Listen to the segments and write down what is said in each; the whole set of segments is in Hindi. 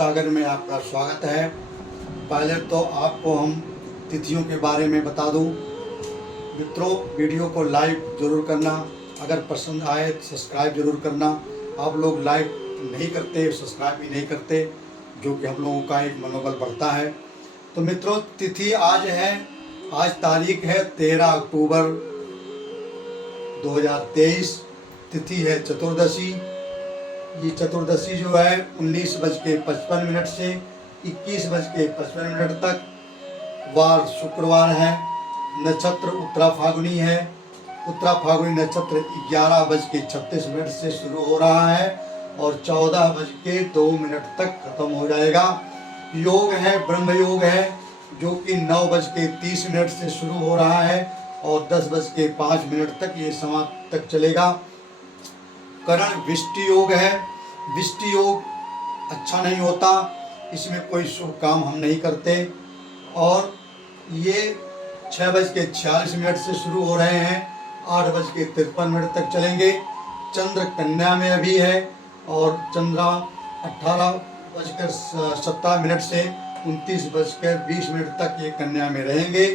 सागर में आपका स्वागत है। पहले तो आपको हम तिथियों के बारे में बता दूं। मित्रों, वीडियो को लाइक ज़रूर करना, अगर पसंद आए तो सब्सक्राइब ज़रूर करना। आप लोग लाइक नहीं करते, सब्सक्राइब भी नहीं करते, जो कि हम लोगों का एक मनोबल बढ़ता है। तो मित्रों, तिथि आज है, आज तारीख है 13 अक्टूबर 2023। तिथि है चतुर्दशी। ये चतुर्दशी जो है 19:55 से 21:55 तक, वार शुक्रवार है, नक्षत्र उत्तरा फाल्गुनी है। उत्तरा फाल्गुनी नक्षत्र 11:36 से शुरू हो रहा है और 14:02 तक खत्म हो जाएगा। योग है, ब्रह्म योग है, जो कि 9:30 से शुरू हो रहा है और 10:05 तक ये समाप्त तक चलेगा। करण विष्टि योग है। विष्टि योग अच्छा नहीं होता, इसमें कोई शुभ काम हम नहीं करते। और ये 6:46 से शुरू हो रहे हैं, 8:53 तक चलेंगे। चंद्र कन्या में अभी है और चंद्रा 18:17 से 29:20 तक ये कन्या में रहेंगे।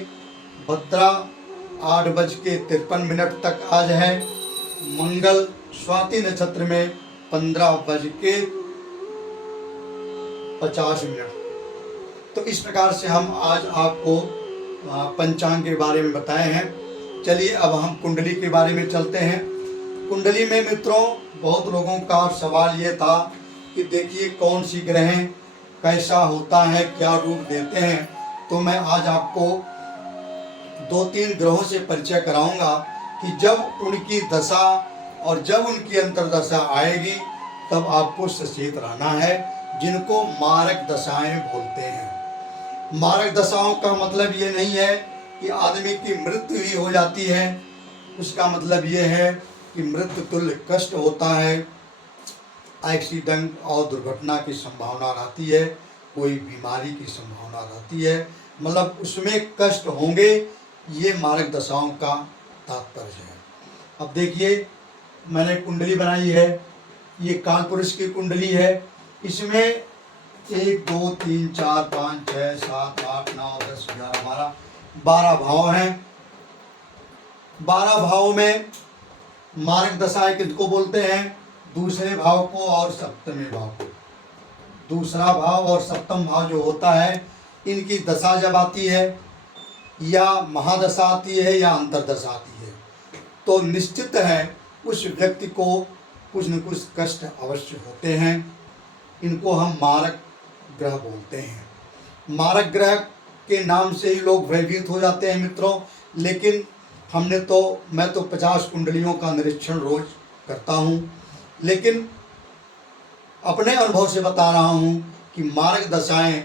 भद्रा 8:53 तक आज है। मंगल स्वाति नक्षत्र में 15:50। तो इस प्रकार से हम आज आपको पंचांग के बारे में बताए हैं। चलिए अब हम कुंडली के बारे में चलते हैं। कुंडली में मित्रों बहुत लोगों का सवाल ये था कि देखिए कौन सी ग्रह कैसा होता है, क्या रूप देते हैं। तो मैं आज आपको 2-3 ग्रहों से परिचय कराऊंगा कि जब उनकी दशा और जब उनकी अंतर्दशा आएगी तब आपको सचेत रहना है, जिनको मारक दशाएं बोलते हैं। मारक दशाओं का मतलब ये नहीं है कि आदमी की मृत्यु ही हो जाती है। उसका मतलब ये है कि मृत्यु तुल्य कष्ट होता है, एक्सीडेंट और दुर्घटना की संभावना रहती है, कोई बीमारी की संभावना रहती है, मतलब उसमें कष्ट होंगे। ये मारक दशाओं का तात्पर्य है। अब देखिए, मैंने कुंडली बनाई है, ये कालपुरुष की कुंडली है। इसमें 1 2 3 4 5 6 7 8 9 10 11 12 भाव हैं। 12 भाव में मारक दशाएं किसको बोलते हैं? दूसरे भाव को और सप्तमी भाव को। दूसरा भाव और सप्तम भाव जो होता है, इनकी दशा जब आती है, या महादशा आती है या अंतर्दशा आती है, तो निश्चित है उस व्यक्ति को कुछ न कुछ कष्ट अवश्य होते हैं। इनको हम मारक ग्रह बोलते हैं। मारक ग्रह के नाम से ही लोग भयभीत हो जाते हैं मित्रों। लेकिन मैं तो 50 कुंडलियों का निरीक्षण रोज करता हूँ, लेकिन अपने अनुभव से बता रहा हूँ कि मारक दशाएं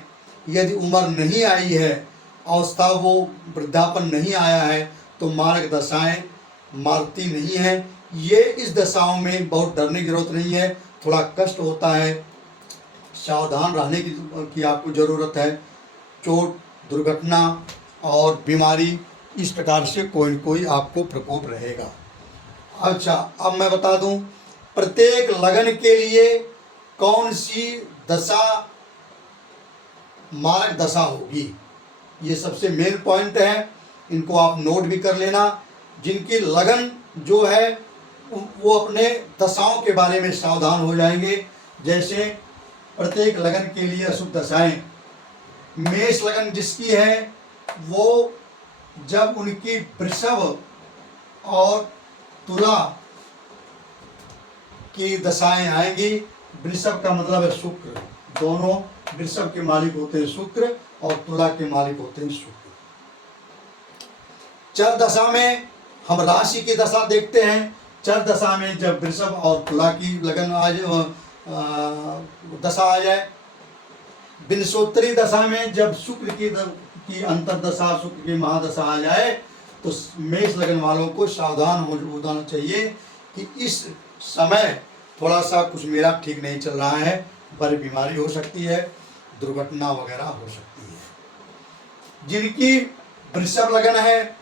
यदि उम्र नहीं आई है, अवस्था वो वृद्धापन नहीं आया है, तो मारक दशाएं मारती नहीं है। ये इस दशाओं में बहुत डरने की जरूरत नहीं है। थोड़ा कष्ट होता है, सावधान रहने की आपको ज़रूरत है। चोट, दुर्घटना और बीमारी, इस प्रकार से कोई न कोई आपको प्रकोप रहेगा। अच्छा, अब मैं बता दूं प्रत्येक लगन के लिए कौन सी दशा मारक दशा होगी। ये सबसे मेन पॉइंट है, इनको आप नोट भी कर लेना। जिनकी लगन जो है वो अपने दशाओं के बारे में सावधान हो जाएंगे। जैसे प्रत्येक लगन के लिए अशुभ दशाएं, मेष लगन जिसकी है वो जब उनकी वृषभ और तुला की दशाएं आएंगी। वृषभ का मतलब है शुक्र, दोनों वृषभ के मालिक होते हैं शुक्र और तुला के मालिक होते हैं शुक्र। चर दशा में हम राशि की दशा देखते हैं। चर दशा में जब वृषभ और तुला की लगन दशा आ जाए। विंशोत्तरी दशा में जब शुक्र की अंतर्दशा, शुक्र की महादशा आ जाए, तो मेष लगन वालों को सावधान हो जाना चाहिए कि इस समय थोड़ा सा कुछ मेरा ठीक नहीं चल रहा है, बड़ी बीमारी हो सकती है, दुर्घटना वगैरह हो सकती है। जिनकी वृषभ लगन है,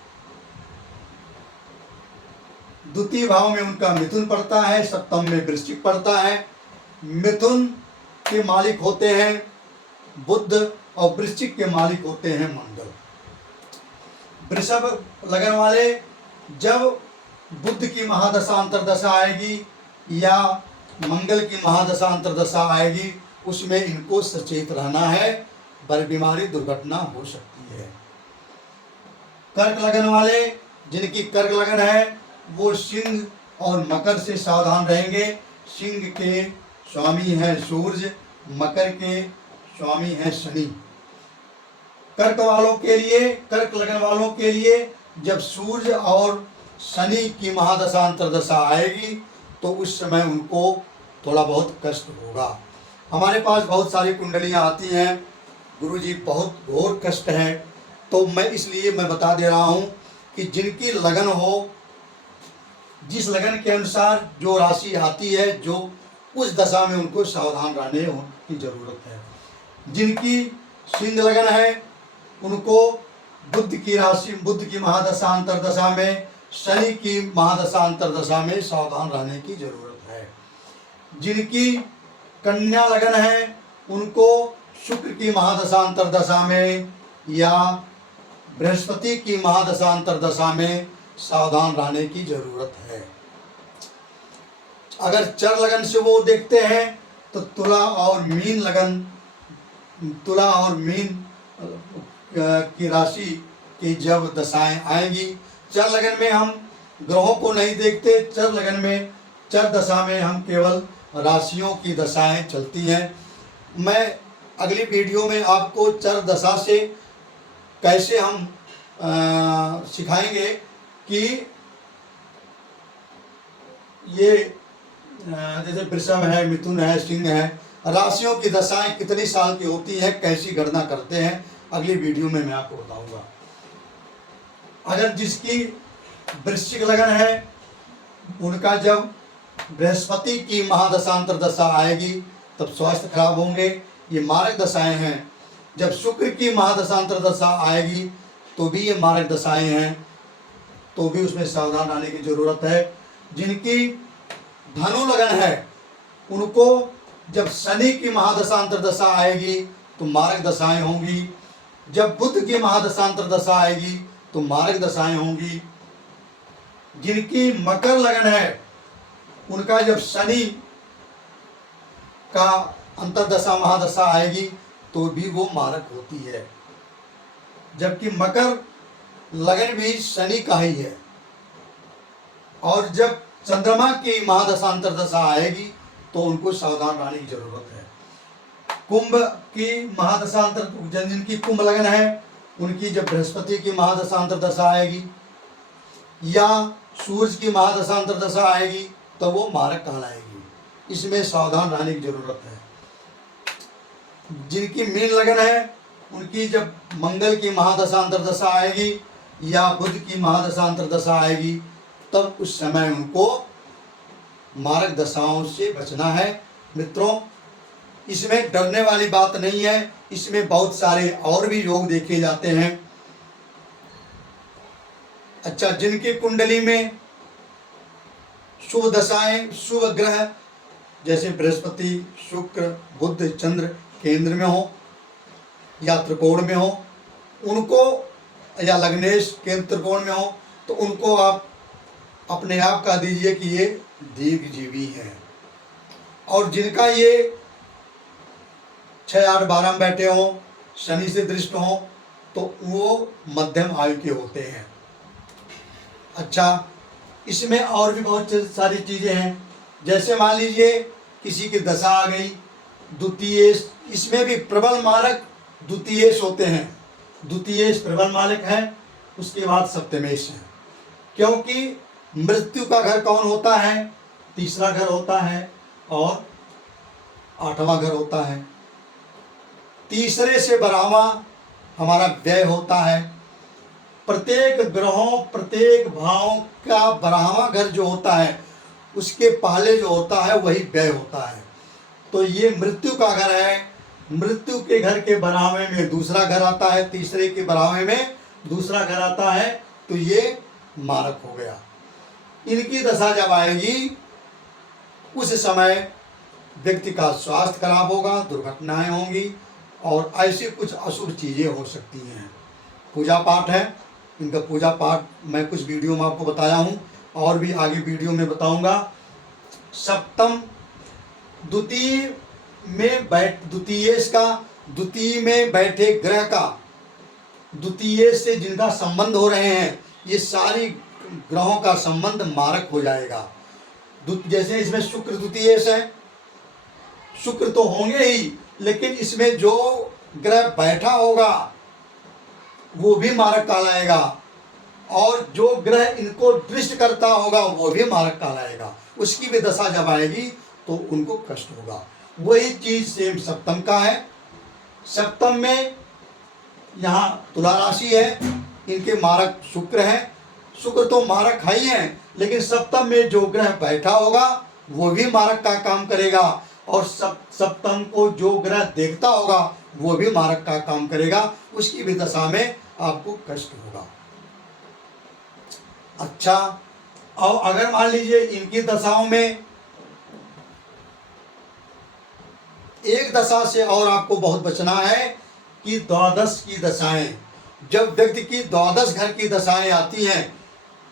द्वितीय भाव में उनका मिथुन पड़ता है, सप्तम में वृश्चिक पड़ता है। मिथुन के मालिक होते हैं बुध और वृश्चिक के मालिक होते हैं मंगल। वृषभ लगन वाले, जब बुध की महादशा अंतर्दशा आएगी या मंगल की महादशा अंतर्दशा आएगी, उसमें इनको सचेत रहना है, बड़ी बीमारी दुर्घटना हो सकती है। कर्क लगन वाले, जिनकी कर्क लगन है, वो सिंह और मकर से सावधान रहेंगे। सिंह के स्वामी है सूर्य, मकर के स्वामी है शनि। कर्क वालों के लिए, कर्क लगन वालों के लिए जब सूर्य और शनि की महादशा अंतर्दशा आएगी तो उस समय उनको थोड़ा बहुत कष्ट होगा। हमारे पास बहुत सारी कुंडलियां आती हैं, गुरुजी बहुत घोर कष्ट है, तो मैं इसलिए मैं बता दे रहा हूं कि जिनकी लगन हो, जिस लगन के अनुसार जो राशि आती है, जो उस दशा में उनको सावधान रहने की जरूरत है। जिनकी सिंह लगन है उनको बुध की राशि, बुध की महादशा अंतर्दशा में, शनि की महादशा अंतर्दशा में सावधान रहने की जरूरत है। जिनकी कन्या लगन है उनको शुक्र की महादशा अंतर्दशा में या बृहस्पति की महादशा अंतर्दशा में सावधान रहने की जरूरत है। अगर चर लगन से वो देखते हैं तो तुला और मीन लगन, तुला और मीन की राशि की जब दशाएं आएंगी, चर लगन में हम ग्रहों को नहीं देखते, चर लगन में, चर दशा में हम केवल राशियों की दशाएं चलती हैं। मैं अगली वीडियो में आपको चर दशा से कैसे हम सिखाएंगे कि ये जैसे वृषभ है, मिथुन है, सिंह है, राशियों की दशाएं कितनी साल की होती है, कैसी गणना करते हैं, अगली वीडियो में मैं आपको बताऊंगा। अगर जिसकी वृश्चिक लगन है उनका जब बृहस्पति की महादशा अंतर्दशा आएगी तब स्वास्थ्य खराब होंगे, ये मारक दशाएं हैं। जब शुक्र की महादशा अंतर्दशा आएगी तो भी ये मारक दशाएं हैं, तो भी उसमें सावधान रहने की जरूरत है। जिनकी धनु लगन है उनको जब शनि की महादशा अंतर्दशा आएगी तो मारक दशाएं होंगी। जब बुध की महादशा अंतर्दशा आएगी तो मारक दशाएं होंगी। जिनकी मकर लगन है उनका जब शनि का अंतर्दशा महादशा आएगी तो भी वो मारक होती है, जबकि मकर लगन भी शनि का ही है। और जब चंद्रमा की महादशा अंतर्दशा आएगी तो उनको सावधान रहने की जरूरत है। कुंभ की महादशा जिनकी कुंभ लगन है उनकी जब बृहस्पति की महादशा अंतर्दशा आएगी या सूर्य की महादशा अंतर्दशा आएगी तो वो मारक कहलाएगी, इसमें सावधान रहने की जरूरत है। जिनकी मीन लगन है उनकी जब मंगल की महादशा अंतर्दशा आएगी या बुध की महादशा अंतर्दशा आएगी तब उस समय उनको मारक दशाओं से बचना है। मित्रों, इसमें डरने वाली बात नहीं है, इसमें बहुत सारे और भी योग देखे जाते हैं। अच्छा, जिनकी कुंडली में शुभ दशाएं, शुभ ग्रह जैसे बृहस्पति, शुक्र, बुध, चंद्र केंद्र में हो या त्रिकोण में हो उनको, या लग्नेश केंद्र त्रिकोण में हो, तो उनको आप अपने आप कह दीजिए कि ये दीर्घजीवी हैं। और जिनका ये 6, 8, 12 में बैठे हों, शनि से दृष्ट हों, तो वो मध्यम आयु के होते हैं। अच्छा, इसमें और भी बहुत सारी चीज़ें हैं, जैसे मान लीजिए किसी की दशा आ गई द्वितीयेश, इसमें भी प्रबल मारक द्वितीयेश होते हैं। द्वितीयेश प्रबल मारक है, उसके बाद सप्तमेश है। क्योंकि मृत्यु का घर कौन होता है? तीसरा घर होता है और 8वां घर होता है। तीसरे से 12वां हमारा व्यय होता है। प्रत्येक ग्रहों, प्रत्येक भाव का 12वां घर जो होता है उसके पहले जो होता है वही व्यय होता है। तो ये मृत्यु का घर है, मृत्यु के घर के 12वें में दूसरा घर आता है, तीसरे के 12वें में दूसरा घर आता है, तो ये मारक हो गया। इनकी दशा जब आएगी उस समय व्यक्ति का स्वास्थ्य खराब होगा, दुर्घटनाएं होंगी और ऐसी कुछ अशुभ चीज़ें हो सकती हैं। पूजा पाठ है, इनका पूजा पाठ मैं कुछ वीडियो में आपको बताया हूँ और भी आगे वीडियो में बताऊंगा। सप्तम द्वितीय में बैठे ग्रह का द्वितीय से जिनका संबंध हो रहे हैं, ये सारी ग्रहों का संबंध मारक हो जाएगा। जैसे इसमें शुक्र द्वितीय है, शुक्र तो होंगे ही, लेकिन इसमें जो ग्रह बैठा होगा वो भी मारक कहलाएगा और जो ग्रह इनको दृष्ट करता होगा वो भी मारक कहलाएगा। उसकी भी दशा जब आएगी तो उनको कष्ट होगा। वही चीज सेम सप्तम का है। सप्तम में यहाँ तुला राशि है, इनके मारक शुक्र है। शुक्र तो मारक है ही है, लेकिन सप्तम में जो ग्रह बैठा होगा वो भी मारक का काम करेगा और सप्तम को जो ग्रह देखता होगा वो भी मारक का काम करेगा। उसकी भी दशा में आपको कष्ट होगा। अच्छा, और अगर मान लीजिए इनकी दशाओं में एक दशा से और आपको बहुत बचना है कि द्वादश की दशाएं, जब व्यक्ति की द्वादश घर की दशाएं आती हैं,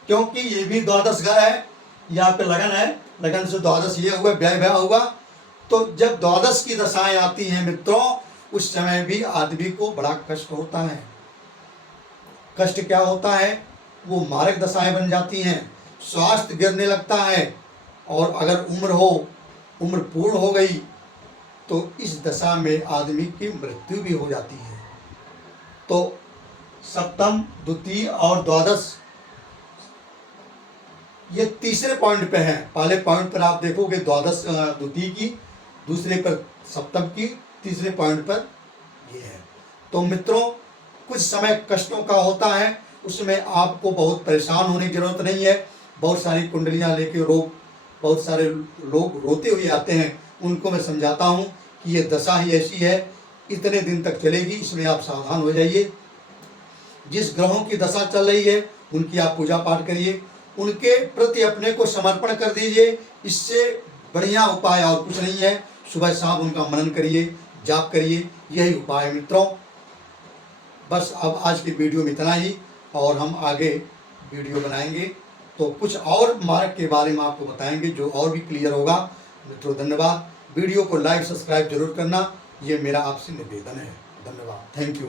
क्योंकि ये भी द्वादश घर है, यहाँ पे लगन है, लगन से द्वादश ये हुआ, व्यय हुआ। तो जब द्वादश की दशाएं आती हैं मित्रों, उस समय भी आदमी को बड़ा कष्ट होता है। कष्ट क्या होता है? वो मारक दशाएं बन जाती हैं, स्वास्थ्य गिरने लगता है और अगर उम्र पूर्ण हो गई तो इस दशा में आदमी की मृत्यु भी हो जाती है। तो सप्तम, द्वितीय और द्वादश ये तीसरे पॉइंट पे है। पहले पॉइंट पर आप देखोगे द्वादश द्वितीय की, दूसरे पर सप्तम की, तीसरे पॉइंट पर ये है। तो मित्रों, कुछ समय कष्टों का होता है, उसमें आपको बहुत परेशान होने की जरूरत नहीं है। बहुत सारी कुंडलियां लेके बहुत सारे लोग रोते हुए आते हैं, उनको मैं समझाता हूँ कि ये दशा ही ऐसी है, इतने दिन तक चलेगी, इसमें आप सावधान हो जाइए। जिस ग्रहों की दशा चल रही है उनकी आप पूजा पाठ करिए, उनके प्रति अपने को समर्पण कर दीजिए। इससे बढ़िया उपाय और कुछ नहीं है। सुबह शाम उनका मनन करिए, जाप करिए, यही उपाय है मित्रों। बस अब आज की वीडियो में इतना ही, और हम आगे वीडियो बनाएंगे तो कुछ और मार्ग के बारे में आपको बताएंगे जो और भी क्लियर होगा। मित्रों धन्यवाद। वीडियो को लाइक सब्सक्राइब जरूर करना, ये मेरा आपसे निवेदन है। धन्यवाद, थैंक यू।